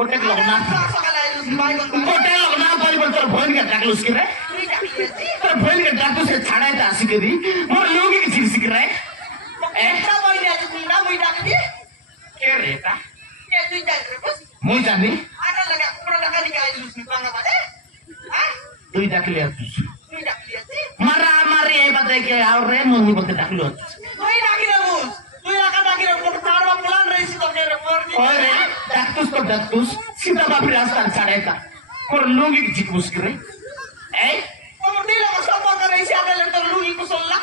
गोटे लगना गोटे लगना कोई बोल तोर भोन के डाकलुस के रे तोर भोन के डाकू से छाड़ाई ता आसी के दी मोर लोग के चिक सिक रे एक्स्ट्रा बोल दे मुंडा मुई डाक दी के रे ता के तुई जान रे बस मुई जानी आटा लगा पूरा लगा निकाल लुस पांगा बादे हां तुई डाकले तू तुई डाक लिया थी मारा मारी ए बते के आउ रे मुई बते डाकलो तुई डाक रे मुस तुई आका डाक रे तो तारवा प्लान रही सी तो के रे मोर दी ओरे डाकतुस सीता बापी रास्ता छाड़ाई ता मोर लोग के चिक मुस्करे ए मोर दी लगा सब करे सी आले तो लुगी को सोल्ला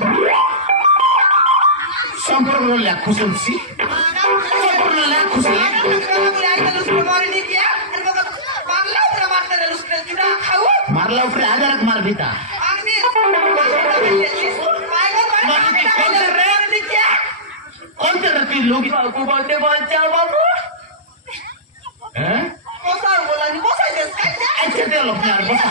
संपूर्ण ला खुशलसी संपूर्ण ला खुशली मारला ऊपर आधार मार बीता कौन से रखी लोग बाबू बोलते बोल जाओ बाबू हैं कोसा बोला नहीं कोसा अच्छे तो लोग यार बसा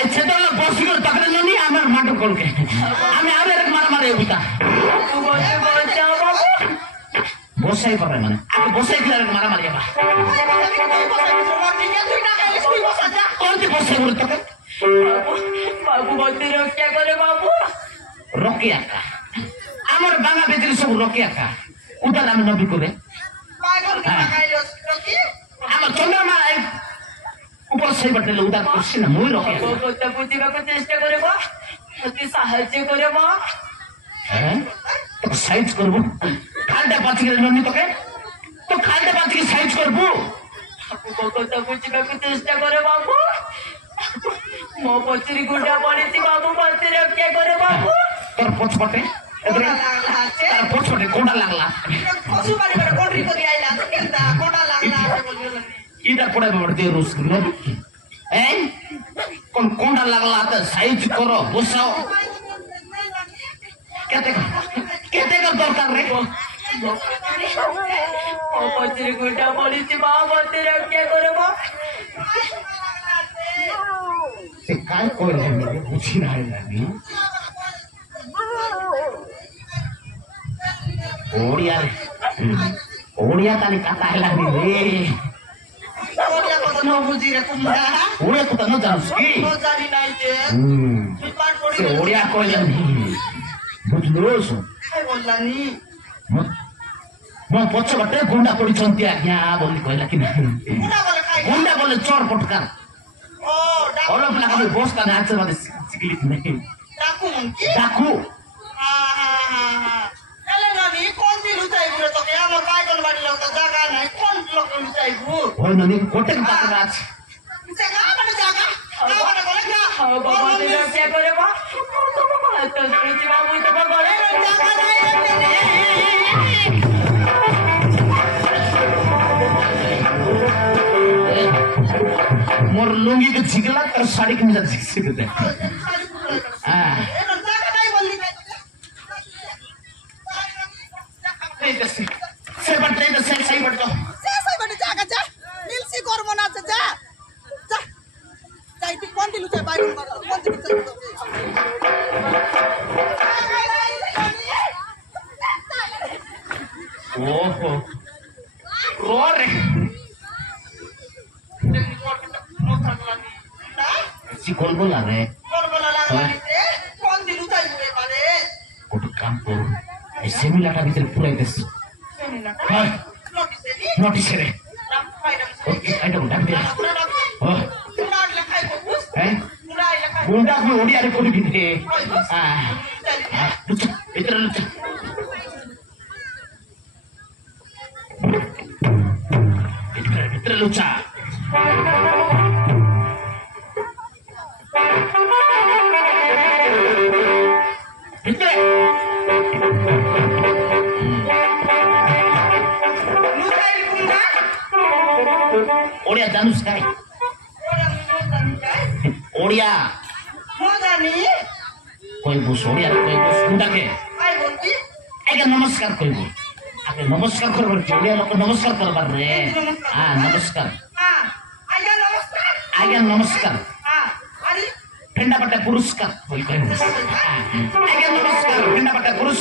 अच्छे तो लोग बस कर पकड़ नहीं हमारे माटो खोल के हमें आवे रख मार मारे बीता बाबू बोलते बोल जाओ बाबू बसाई पर मैंने आगे बसाई के रख मारा मारिया बा कौन से बसाई बोल तो बाबू बोलते रो क्या करे बाबू रोकिया का আমার বাংলা বেদের সব রকিয়া কা উদার আমি নবী করে আমার চন্দ্রমা উপর সেই বটে উদার করছি না মই রকিয়া কত বুঝিବାକୁ চেষ্টা করব অতি সাহায্য করব হ্যাঁ তো সাইজ করব খালটা পাতি গেল ননি তোকে তো খালটা পাতি কি সাইজ করব কত বুঝিବାକୁ চেষ্টা করে বাবু ମୋ ପଛରେ ଗୁଣ୍ଡା ପଡିଛି ବାବୁ ମତେ ରକ୍ଷା କରେ ବାବୁ তোর পছপটে তার পছপটে কোনটা লাগলা পশু বাড়ি করে কোন্ড্রি করে আইলা কেনটা কোনটা লাগলা ইটা পড়ে বড়তে রুস করে এই কোনটা লাগলা তো সাইজ করো বসাও কেতে কর দরকার রে ମୋ ପଛରେ ଗୁଣ୍ଡା ପଡିଛି ମା ମତେ ରକ୍ଷା କରେ ବା से काय कोई नहीं पूछी ना है नहीं ओडिया ताली कथा है लगी रे ओडिया को न बुझी रे तुमरा ओडिया को तो न जानस की न जानी नहीं जे पाठ पढ़ी से ओडिया कोई नहीं बुझलो सो काय बोललानी म पछ बटे गुंडा पड़ी चंती आज्ञा बोली कहला कि नहीं गुंडा बोले चोर पटकार ओ অলপ লাগাবি বস্তা না আছে মানে সিগলিট নেই ডাকু মনকি ডাকু এলে ননি কোন দিন লুচাইবু রে তোকে আমার বাইকন বাড়ি লোক জায়গা নাই কোন লোক লুচাইবু ওই ননি কোটে পাকড়া আছে জায়গা মানে জায়গা মানে বলে না বাবা দিলে কে করে বা তো বাবা তো শুনছি বাবু তো বাবা রে জায়গা নাই मोर लुंगी के झिकला कर साड़ी के मजा झिक सिक दे हां से बटे तो से सही बटो से बटे जागा जा नीलसी करब ना जा जा जाई कोन दिलु छै बाई कोन दिलु छै ओहो रो रे si kolbola re কোন দিন উঠাইবু রে মানে ওটা কাম করো এই সেমিলাটা ভিতরে পুরাই দেস হ্যাঁ নোটিস রে ওকে আইডা ডাক দে ও হ্যাঁ গুন্ডা কো ওড়িয়া রে কোটি দিতে হ্যাঁ লুচা ভিতরে লুচা ভিতরে লুচা ओडिया जानूस काय ओडिया कोई बुस ओडिया कोई बुस कुंडा के आगे नमस्कार कोई बुस आगे नमस्कार करबर ओडिया लोक नमस्कार करबर रे हां नमस्कार आगे नमस्कार ठंडा पट्टा पुरस्कार कोई कोई आगे नमस्कार ठंडा पट्टा पुरस्कार